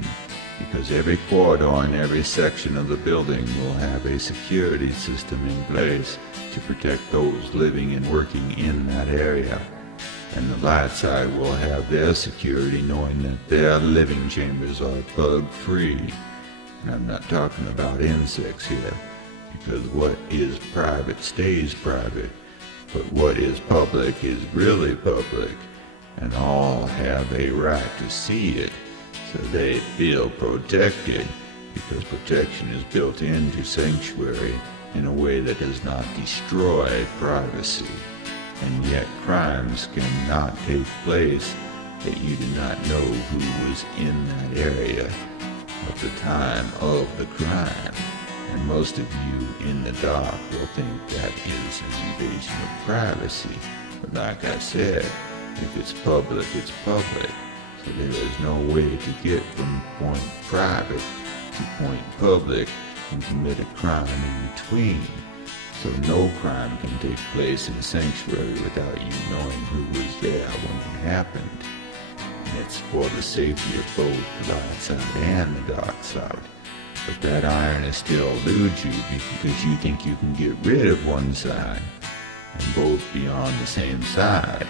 because every corridor and every section of the building will have a security system in place to protect those living and working in that area. And the light side will have their security, knowing that their living chambers are bug-free. And I'm not talking about insects here, because what is private stays private, but what is public is really public. And all have a right to see it, so they feel protected, because protection is built into Sanctuary in a way that does not destroy privacy. And yet crimes cannot take place that you do not know who was in that area at the time of the crime. And most of you in the dark will think that is an invasion of privacy. But like I said, if it's public, it's public. So there is no way to get from point private to point public and commit a crime in between. So no crime can take place in Sanctuary without you knowing who was there when it happened. And it's for the safety of both the light side and the dark side. But that irony still eludes you because you think you can get rid of one side and both be on the same side.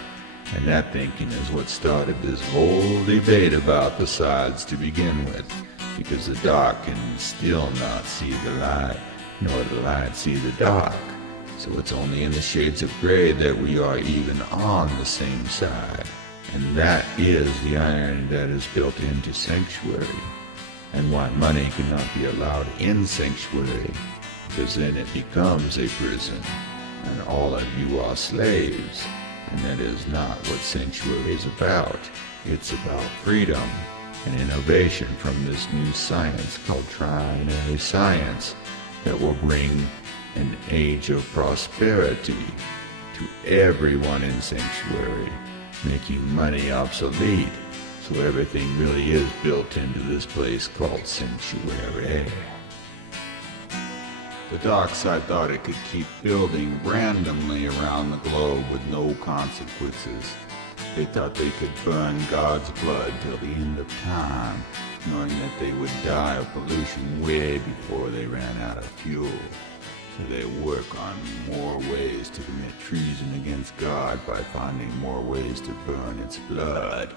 And that thinking is what started this whole debate about the sides to begin with, because the dark can still not see the light, nor the light see the dark. So it's only in the shades of gray that we are even on the same side. And that is the irony that is built into Sanctuary, and why money cannot be allowed in Sanctuary, because then it becomes a prison, and all of you are slaves. And that is not what Sanctuary is about. It's about freedom and innovation from this new science called Trinary science that will bring an age of prosperity to everyone in Sanctuary, making money obsolete. So everything really is built into this place called Sanctuary. The Darkside thought it could keep building randomly around the globe with no consequences. They thought they could burn God's blood till the end of time, knowing that they would die of pollution way before they ran out of fuel. So they work on more ways to commit treason against God by finding more ways to burn its blood.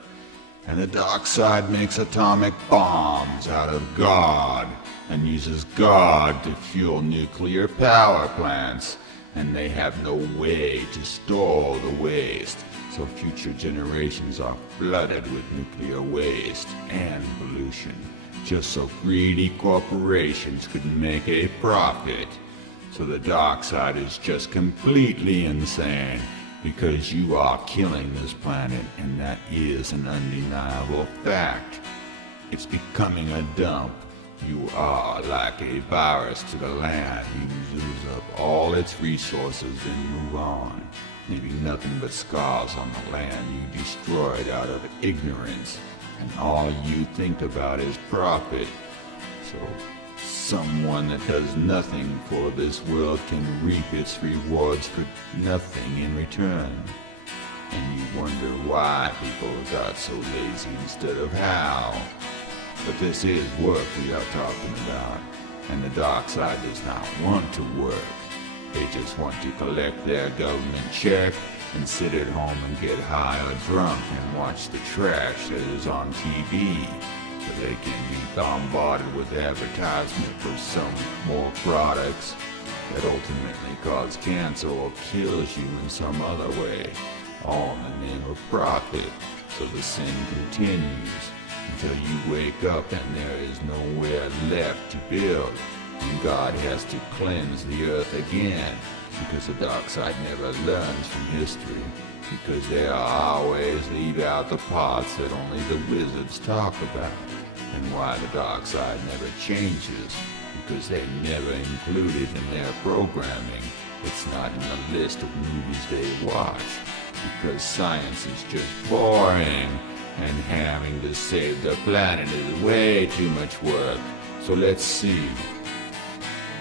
And the Darkside makes atomic bombs out of God and uses God to fuel nuclear power plants, and they have no way to store the waste, so future generations are flooded with nuclear waste and pollution, just so greedy corporations could make a profit. So the Darkside is just completely insane, because you are killing this planet, and that is an undeniable fact. It's becoming a dump. You are like a virus to the land. You use up all its resources and move on, leaving nothing but scars on the land you destroyed out of ignorance, and all you think about is profit. So someone that does nothing for this world can reap its rewards for nothing in return. And you wonder why people got so lazy instead of how. But this is work we are talking about, and the Darkside does not want to work. They just want to collect their government check and sit at home and get high or drunk and watch the trash that is on TV, so they can be bombarded with advertisement for some more products that ultimately cause cancer or kills you in some other way, all in the name of profit. So the sin continues until you wake up and there is nowhere left to build, and God has to cleanse the earth again, because the Darkside never learns from history, because they always leave out the parts that only the wizards talk about, and why the Darkside never changes, because they never include it in their programming. It's not in the list of movies they watch, because science is just boring, and having to save the planet is way too much work. So let's see.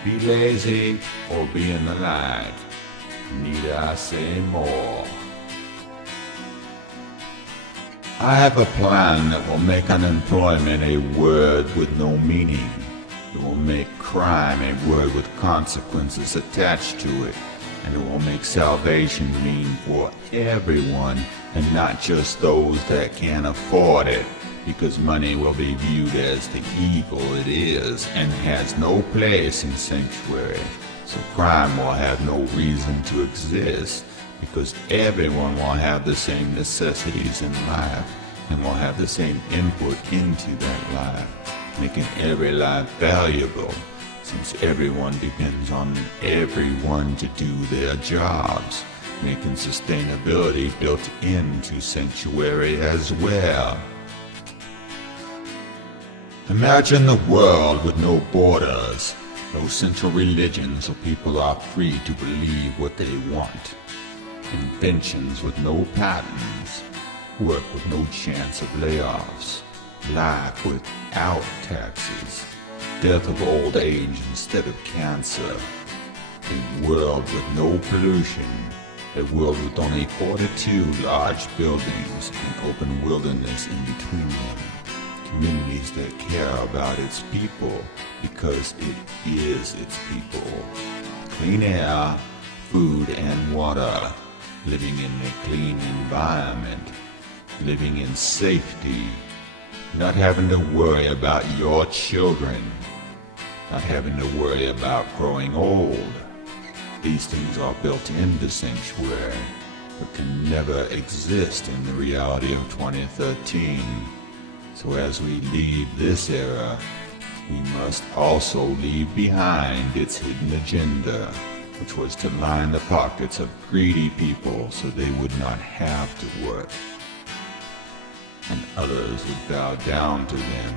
Be lazy or be in the light. Need I say more? I have a plan that will make unemployment a word with no meaning. It will make crime a word with consequences attached to it. And it will make salvation mean for everyone, and not just those that can afford it, because money will be viewed as the evil it is and has no place in Sanctuary. So crime will have no reason to exist, because everyone will have the same necessities in life and will have the same input into that life, making every life valuable, since everyone depends on everyone to do their jobs, making sustainability built into Sanctuary as well. Imagine the world with no borders, no central religion, so people are free to believe what they want. Inventions with no patents, work with no chance of layoffs, life without taxes, death of old age instead of cancer, a world with no pollution, a world with only 42 large buildings and open wilderness in between them, communities that care about its people, because it is its people. Clean air, food and water, living in a clean environment, living in safety, not having to worry about your children, not having to worry about growing old. These things are built into Sanctuary, but can never exist in the reality of 2013. So as we leave this era, we must also leave behind its hidden agenda, which was to line the pockets of greedy people so they would not have to work, and others would bow down to them.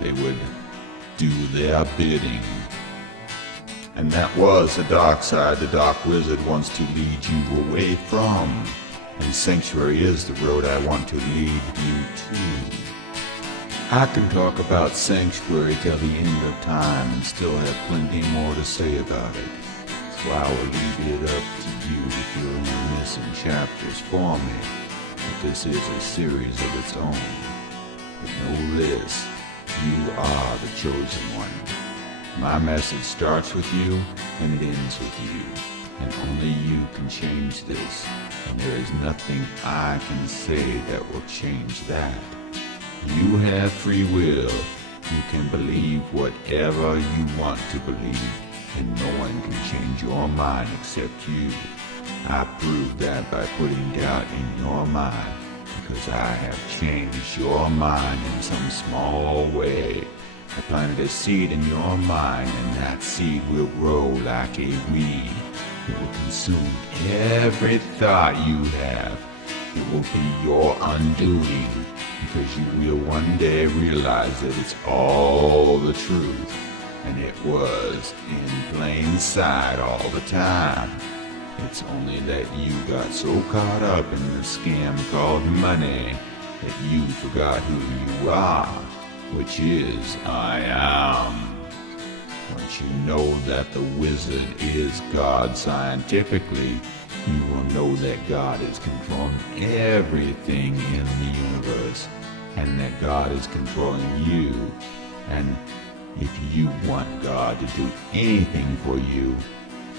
They would do their bidding. And that was the dark side the Dark Wizzard wants to lead you away from. And Sanctuary is the road I want to lead you to. I can talk about Sanctuary till the end of time and still have plenty more to say about it. So I will leave it up to you if you're only missing chapters for me. But this is a series of its own. But know this, you are the chosen one. My message starts with you and it ends with you. And only you can change this. And there is nothing I can say that will change that. You have free will. You can believe whatever you want to believe, and no one can change your mind except you. I proved that by putting doubt in your mind, because I have changed your mind in some small way. I planted a seed in your mind, and that seed will grow like a weed. It will consume every thought you have. It will be your undoing, because you will one day realize that it's all the truth, and it was in plain sight all the time. It's only that you got so caught up in the scam called money that you forgot who you are, which is I am. Once you know that the wizard is God scientifically, you will know that God is controlling everything in the universe, and that God is controlling you. And if you want God to do anything for you,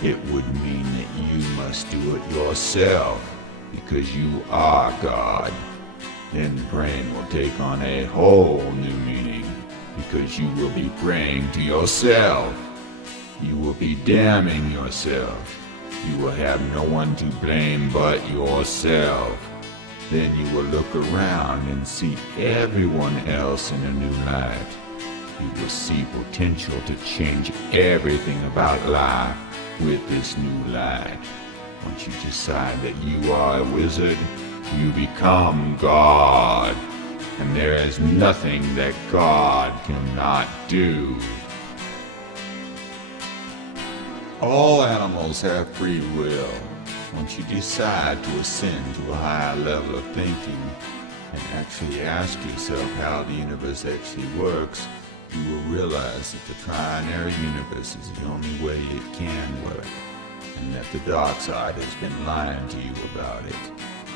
it would mean that you must do it yourself, because you are God. Then praying will take on a whole new meaning, because you will be praying to yourself. You will be damning yourself. You will have no one to blame but yourself. Then you will look around and see everyone else in a new light. You will see potential to change everything about life with this new light. Once you decide that you are a wizard, you become God. And there is nothing that God cannot do. All animals have free will. Once you decide to ascend to a higher level of thinking and actually ask yourself how the universe actually works, you will realize that the Trinary universe is the only way it can work, and that the Darkside has been lying to you about it.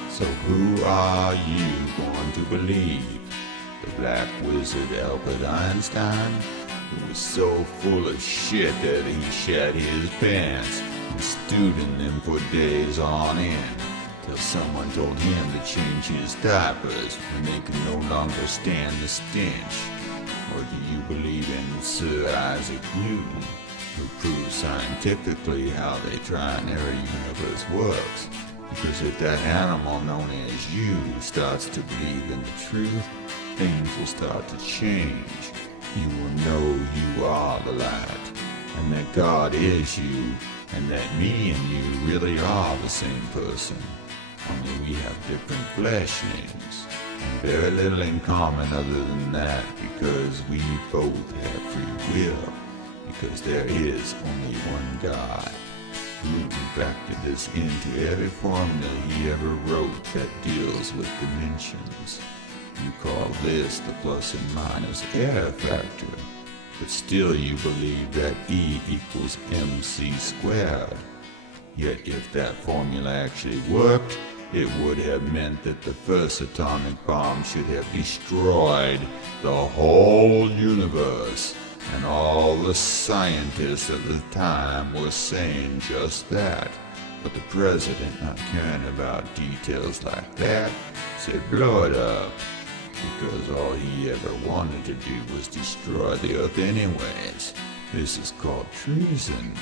So who are you going to believe? The Black Wizard Albert Einstein, who was so full of shit that he shat his pants and stewed in them for days on end, till someone told him to change his diapers when they could no longer stand the stench? Or do you believe in Sir Isaac Newton, who proved scientifically how the Trinary universe works? Because if that animal known as you starts to believe in the truth, things will start to change. You will know you are the light, and that God is you, and that me and you really are the same person. Only we have different flesh names, and very little in common other than that, because we both have free will, because there is only one God. Newton factored this into every formula he ever wrote that deals with dimensions. You call this the plus and minus air factor, but still you believe that E equals mc squared. Yet if that formula actually worked, It would have meant that the first atomic bomb should have destroyed the whole universe, and all the scientists at the time were saying just that. But the president, not caring about details like that, said blow it up, because all he ever wanted to do was destroy the earth anyways. This is called treason,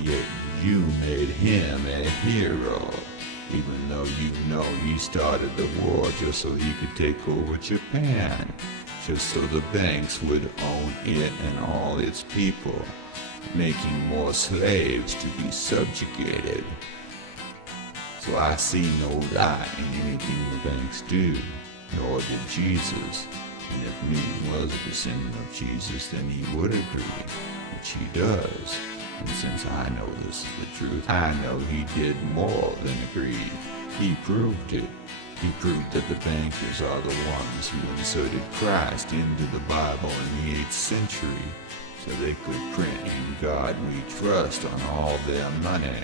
yet you made him a hero, even though you know he started the war just so he could take over Japan, just so the banks would own it and all its people, making more slaves to be subjugated. So I see no light in anything the banks do, nor did Jesus. And if Newton was a descendant of Jesus, then he would agree, which he does. And since I know this is the truth, I know he did more than agree. He proved it. He proved that the bankers are the ones who inserted Christ into the Bible in the 8th century, so they could print "In God We Trust" on all their money,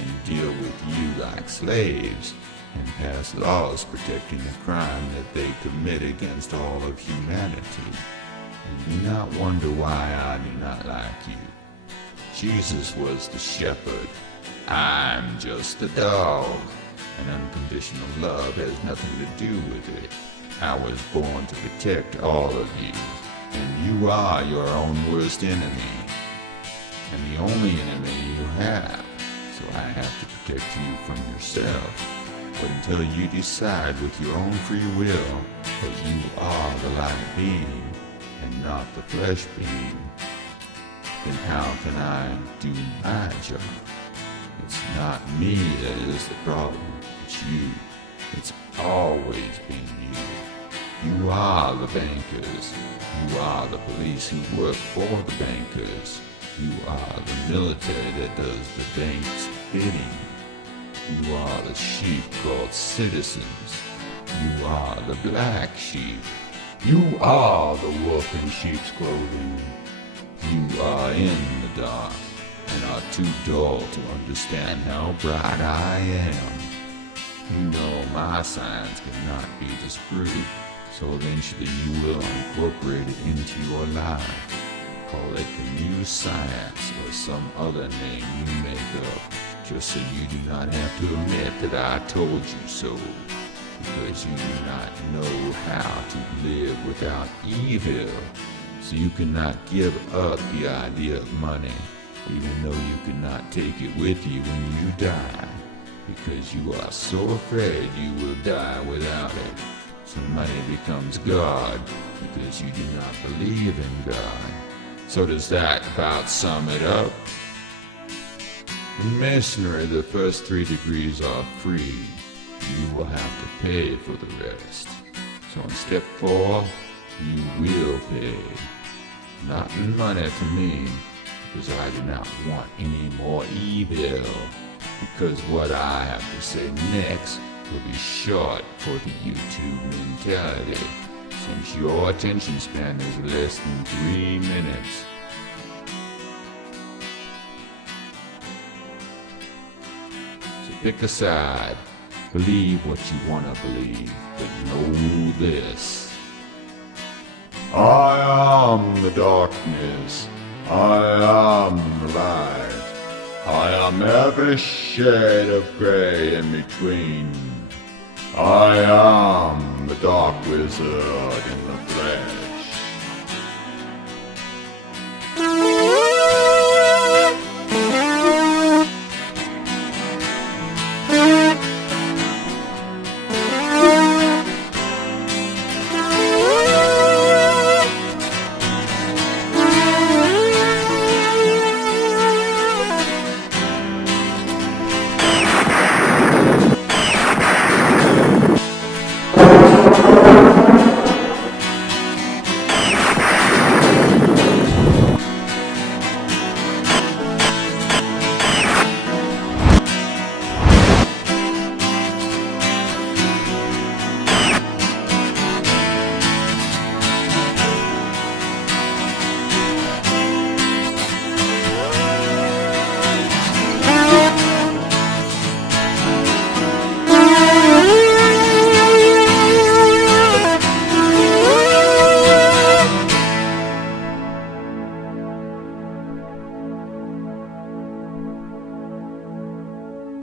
and deal with you like slaves, and pass laws protecting the crime that they commit against all of humanity. And do not wonder why I do not like you. Jesus was the shepherd. I'm just the dog. And unconditional love has nothing to do with it. I was born to protect all of you, and you are your own worst enemy, and the only enemy you have. So I have to protect you from yourself. But until you decide with your own free will that you are the light being and not the flesh being, then how can I do my job? It's not me that is the problem, it's you. It's always been you. You are the bankers. You are the police who work for the bankers. You are the military that does the bank's bidding. You are the sheep called citizens. You are the black sheep. You are the wolf in sheep's clothing. You are in the dark and are too dull to understand how bright I am. You know my signs cannot be disproved, so eventually you will incorporate it into your life. Call it the new science or some other name you make up, just so you do not have to admit that I told you so, because you do not know how to live without evil. So you cannot give up the idea of money, even though you cannot take it with you when you die, because you are so afraid you will die without it. So money becomes God, because you do not believe in God. So does that about sum it up? In masonry, the first 3 degrees are free. You will have to pay for the rest. So in step 4, you will pay. Not in money for me, because I do not want any more evil. Because what I have to say next will be short for the YouTube mentality, since your attention span is less than 3 minutes. So pick a side. Believe what you want to believe, but know this. I am the darkness. I am the light. I am every shade of gray in between. I am the Dark Wizard in the flesh.